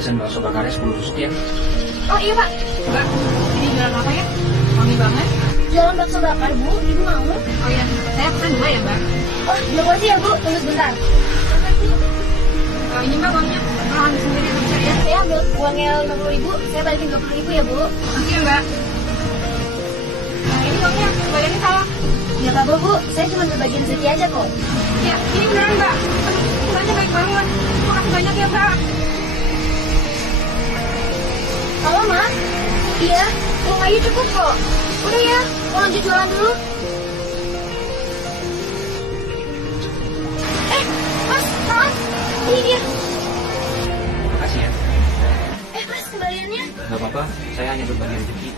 pesen bakso bakarnya 10 tusuk ya. Oh iya Pak. Mbak, ini jualan apa ya? Wangi banget. Jualan bakso bakar Bu, Ibu mau? Oh iya, saya pesan 2 ya Mbak. Oh, 2 porsi ya Bu, tunggu sebentar. Ini Mbak uangnya, kalau ambil sendiri atau bisa ya? Saya ambil uangnya 50.000, saya balikin 20.000 ya Bu. Oke Mbak. Nah ini uangnya, bayarnya salah. Ya apa Bu, saya cuma berbagian sedikit aja kok. Ya, ini beneran Mbak. Mbaknya baik banget. Makasih banyak ya Mbak. Halo Mas? Iya, uang aja cukup kok. Udah ya, mau lanjut jualan dulu. Mas, ini dia. Makasih ya. Mas, kembaliannya. Gak apa-apa, saya hanya berbagi rezeki.